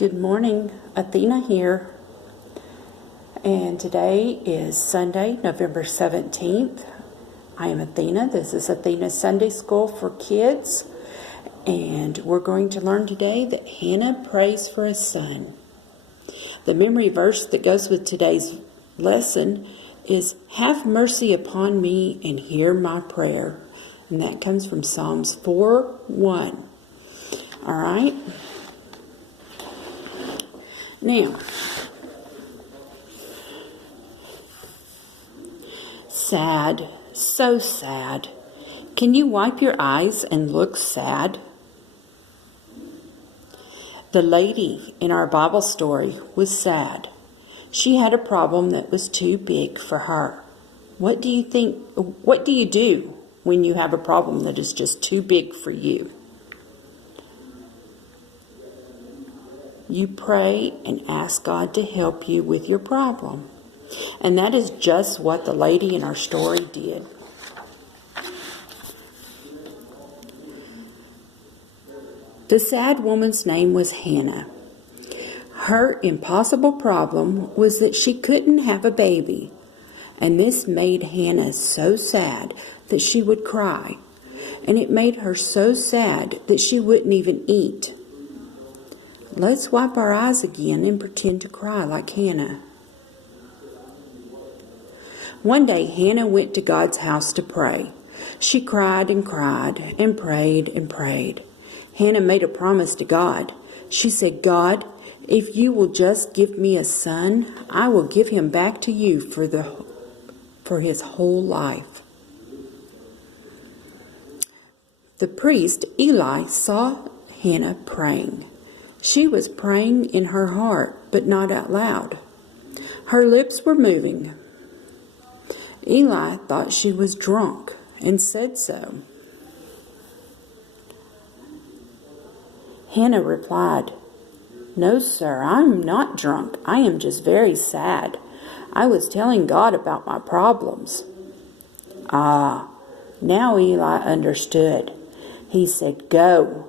Good morning, Athena here, and today is Sunday, November 17th. I am Athena. This is Athena Sunday School for Kids, and we're going to learn today that Hannah prays for a son. The memory verse that goes with today's lesson is, "Have mercy upon me and hear my prayer," and that comes from Psalms 4:1. All right? Now, sad, so sad. Can you wipe your eyes and look sad? The lady in our Bible story was sad. She had a problem that was too big for her. What do you do when you have a problem that is just too big for you? You pray and ask God to help you with your problem. And that is just what the lady in our story did. The sad woman's name was Hannah. Her impossible problem was that she couldn't have a baby. And this made Hannah so sad that she would cry. And it made her so sad that she wouldn't even eat. Let's wipe our eyes again and pretend to cry like Hannah. One day, Hannah went to God's house to pray. She cried and cried and prayed and prayed. Hannah made a promise to God. She said, "God, if you will just give me a son, I will give him back to you for his whole life." The priest, Eli, saw Hannah praying. She was praying in her heart, but not out loud. Her lips were moving. Eli thought she was drunk and said so. Hannah replied, "No, sir, I'm not drunk. I am just very sad. I was telling God about my problems." Ah, now Eli understood. He said, "Go.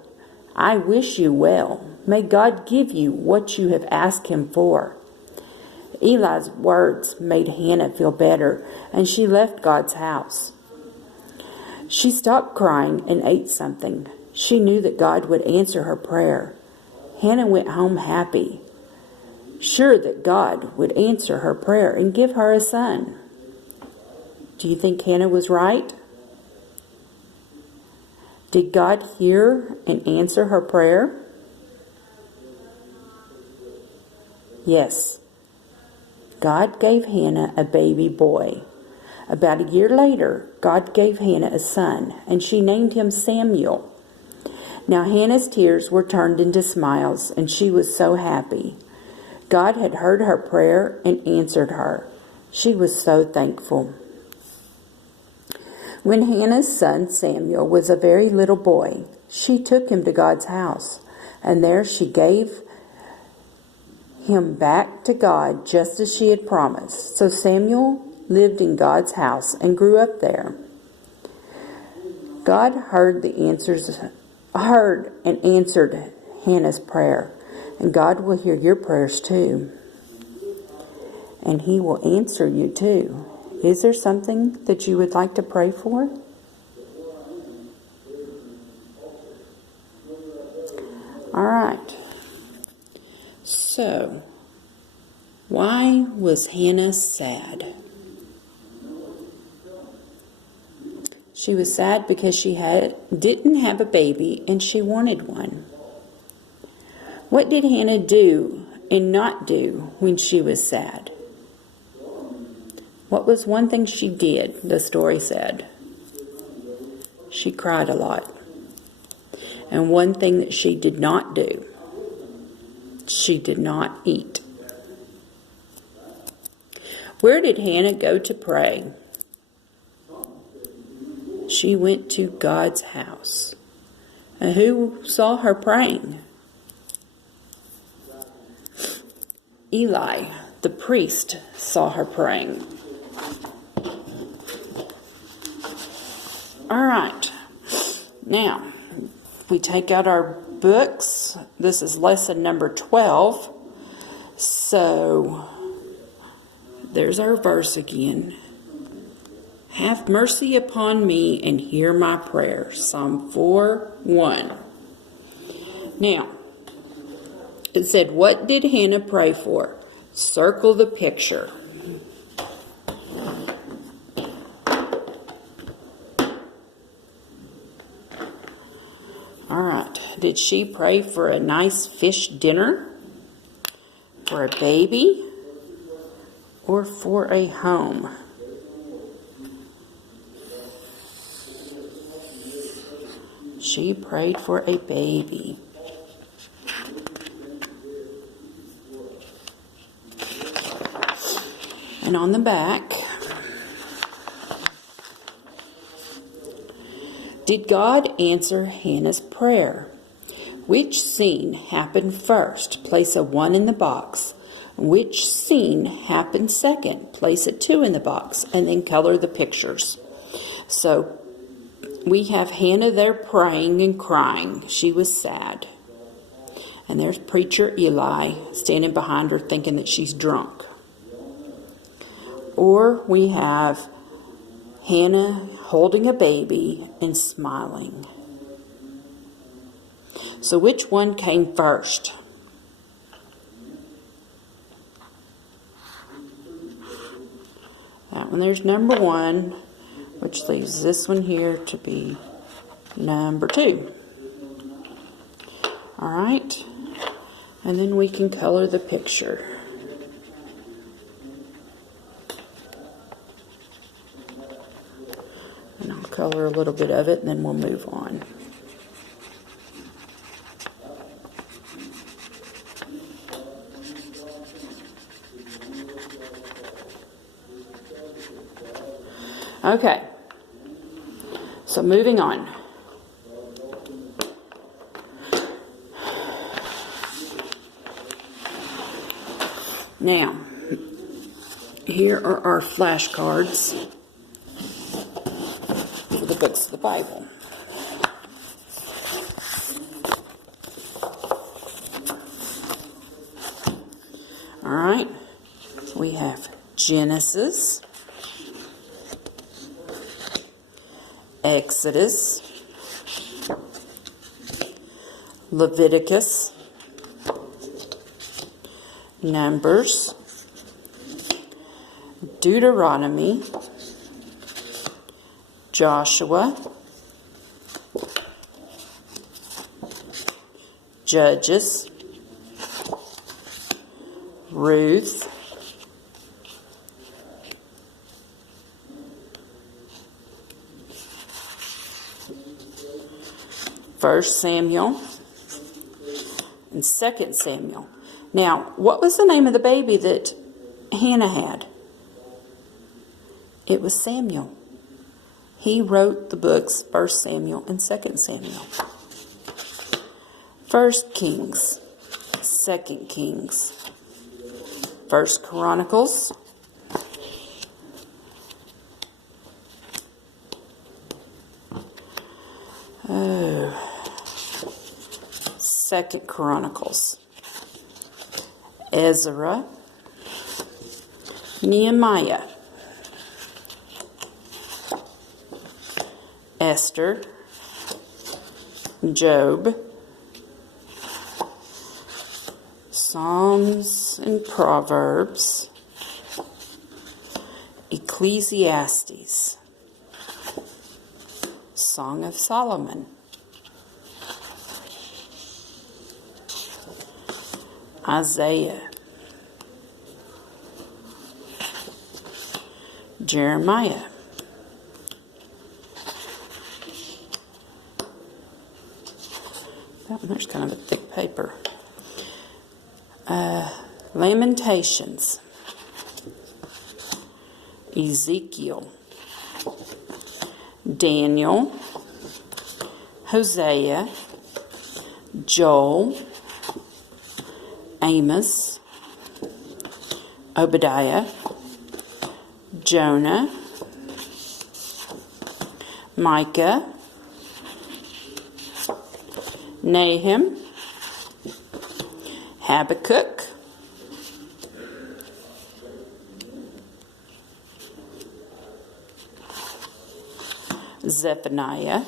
I wish you well. May God give you what you have asked him for." Eli's words made Hannah feel better, and she left God's house. She stopped crying and ate something. She knew that God would answer her prayer. Hannah went home happy, sure that God would answer her prayer and give her a son. Do you think Hannah was right? Did God hear and answer her prayer? Yes. God gave Hannah a baby boy. About a year later, God gave Hannah a son, and she named him Samuel. Now Hannah's tears were turned into smiles, and she was so happy. God had heard her prayer and answered her. She was so thankful. When Hannah's son Samuel was a very little boy, she took him to God's house, and there she gave him back to God just as she had promised. So Samuel lived in God's house and grew up there. God heard and answered Hannah's prayer, and God will hear your prayers too. And he will answer you too. Is there something that you would like to pray for? All right. So, why was Hannah sad? She was sad because she didn't have a baby and she wanted one. What did Hannah do and not do when she was sad? What was one thing she did, the story said? She cried a lot. And one thing that she did not do, she did not eat. Where did Hannah go to pray? She went to God's house. And who saw her praying? Eli, the priest, saw her praying. All right. Now, we take out our books. This is lesson number 12. So, there's our verse again. Have mercy upon me and hear my prayer. Psalm 4:1. Now, it said, what did Hannah pray for? Circle the picture. All right. Did she pray for a nice fish dinner? For a baby? Or for a home? She prayed for a baby. And on the back, did God answer Hannah's prayer? Which scene happened first? Place a 1 in the box. Which scene happened second? Place a 2 in the box, and then color the pictures. So, we have Hannah there praying and crying. She was sad. And there's preacher Eli standing behind her thinking that she's drunk. Or we have Hannah holding a baby and smiling. So which one came first? That one there's number 1, which leaves this one here to be number 2. All right, and then we can color the picture. And I'll color a little bit of it, and then we'll move on. Okay, so moving on. Now, here are our flashcards for the books of the Bible. All right, we have Genesis, Exodus, Leviticus, Numbers, Deuteronomy, Joshua, Judges, Ruth, First Samuel, and 2 Samuel. Now, what was the name of the baby that Hannah had? It was Samuel. He wrote the books 1 Samuel and 2 Samuel. 1 Kings, 2 Kings, 1 Chronicles, Second Chronicles, Ezra, Nehemiah, Esther, Job, Psalms and Proverbs, Ecclesiastes, Song of Solomon, Isaiah, Jeremiah, that one there's kind of a thick paper, Lamentations, Ezekiel, Daniel, Hosea, Joel, Amos, Obadiah, Jonah, Micah, Nahum, Habakkuk, Zephaniah,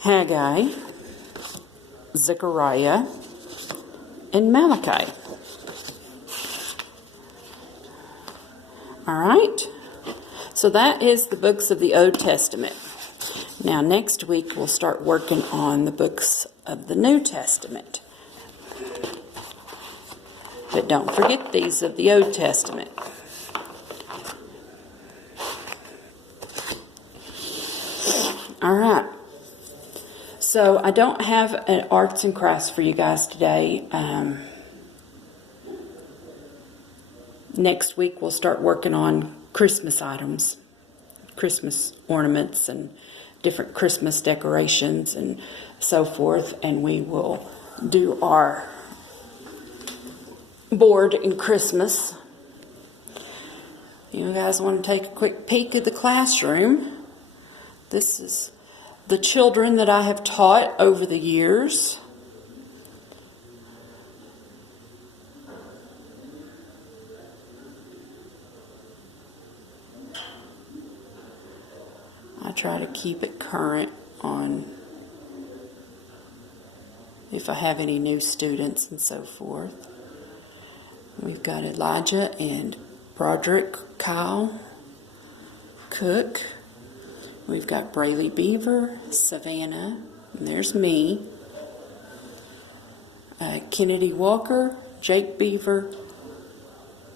Haggai, Zechariah, and Malachi. All right, so that is the books of the Old Testament. Now, next week we'll start working on the books of the New Testament. But don't forget these of the Old Testament. All right. So I don't have an arts and crafts for you guys today. Next week we'll start working on Christmas items, Christmas ornaments and different Christmas decorations and so forth. And we will do our board in Christmas. You guys want to take a quick peek at the classroom? This is the children that I have taught over the years. I try to keep it current on if I have any new students and so forth. We've got Elijah and Broderick Kyle Cook. We've got Braylee Beaver, Savannah, and there's me. Kennedy Walker, Jake Beaver,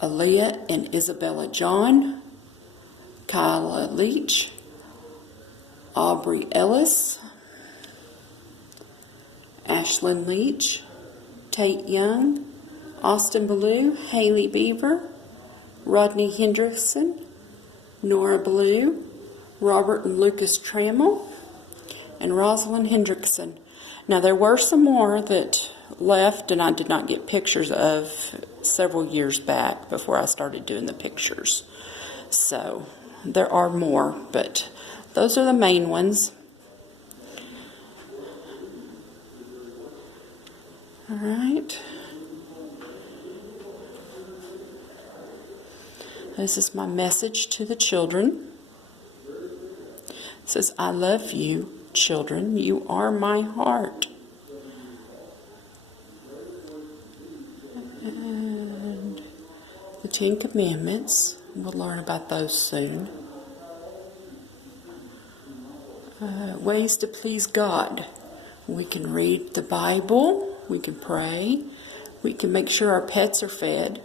Aaliyah and Isabella John, Kyla Leach, Aubrey Ellis, Ashlyn Leach, Tate Young, Austin Ballou, Haley Beaver, Rodney Hendrickson, Nora Ballou, Robert and Lucas Trammell, and Rosalind Hendrickson. Now, there were some more that left and I did not get pictures of several years back before I started doing the pictures. So, there are more, but those are the main ones. All right. This is my message to the children. It says, I love you, children. You are my heart. And the 10 Commandments, we'll learn about those soon. Ways to please God. We can read the Bible. We can pray. We can make sure our pets are fed.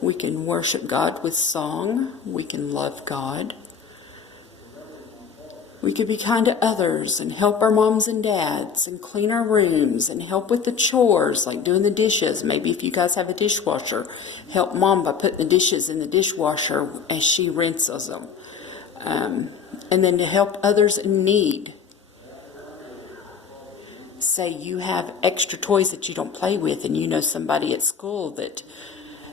We can worship God with song. We can love God. We could be kind to others and help our moms and dads and clean our rooms and help with the chores like doing the dishes. Maybe if you guys have a dishwasher, help mom by putting the dishes in the dishwasher as she rinses them. And then to help others in need. Say you have extra toys that you don't play with and you know somebody at school that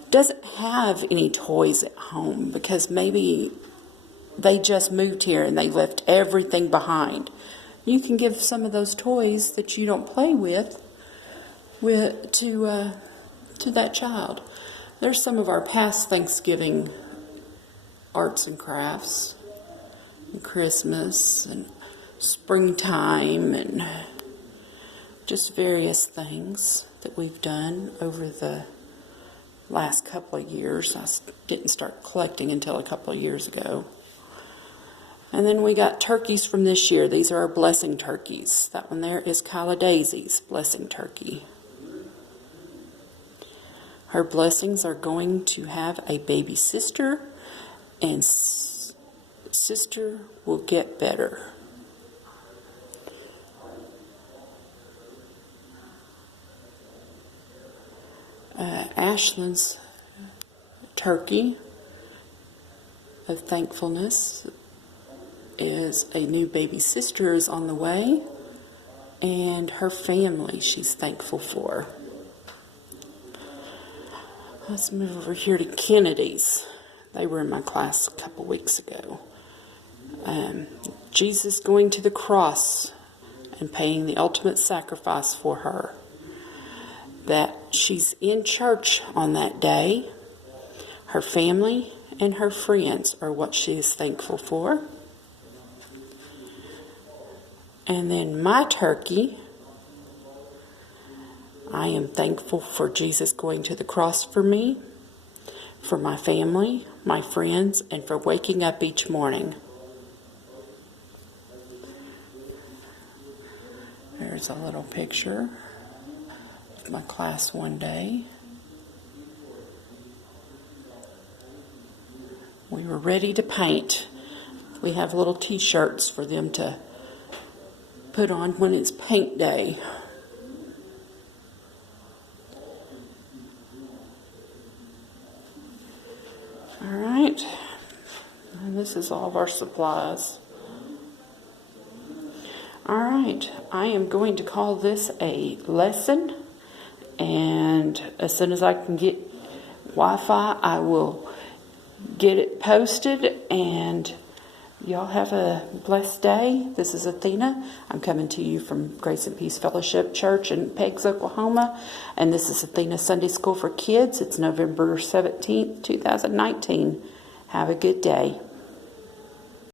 doesn't have any toys at home because maybe they just moved here and they left everything behind. You can give some of those toys that you don't play with to that child. There's some of our past Thanksgiving arts and crafts, and Christmas and springtime and just various things that we've done over the last couple of years. I didn't start collecting until a couple of years ago. And then we got turkeys from this year. These are our blessing turkeys. That one there is Kyla Daisy's blessing turkey. Her blessings are going to have a baby sister, and sister will get better. Ashlyn's turkey of thankfulness is a new baby sister is on the way, and her family she's thankful for. Let's move over here to Kennedy's. They were in my class a couple weeks ago. Jesus going to the cross and paying the ultimate sacrifice for her. That she's in church on that day. Her family and her friends are what she is thankful for. And then my turkey, I am thankful for Jesus going to the cross for me, for my family, my friends, and for waking up each morning. There's a little picture of my class one day. We were ready to paint. We have little t-shirts for them to put on when it's paint day. All right. And this is all of our supplies. All right. I am going to call this a lesson. And as soon as I can get Wi-Fi, I will get it posted. And y'all have a blessed day. This is Athena. I'm coming to you from Grace and Peace Fellowship Church in Peggs, Oklahoma. And this is Athena Sunday School for Kids. It's November 17th, 2019. Have a good day.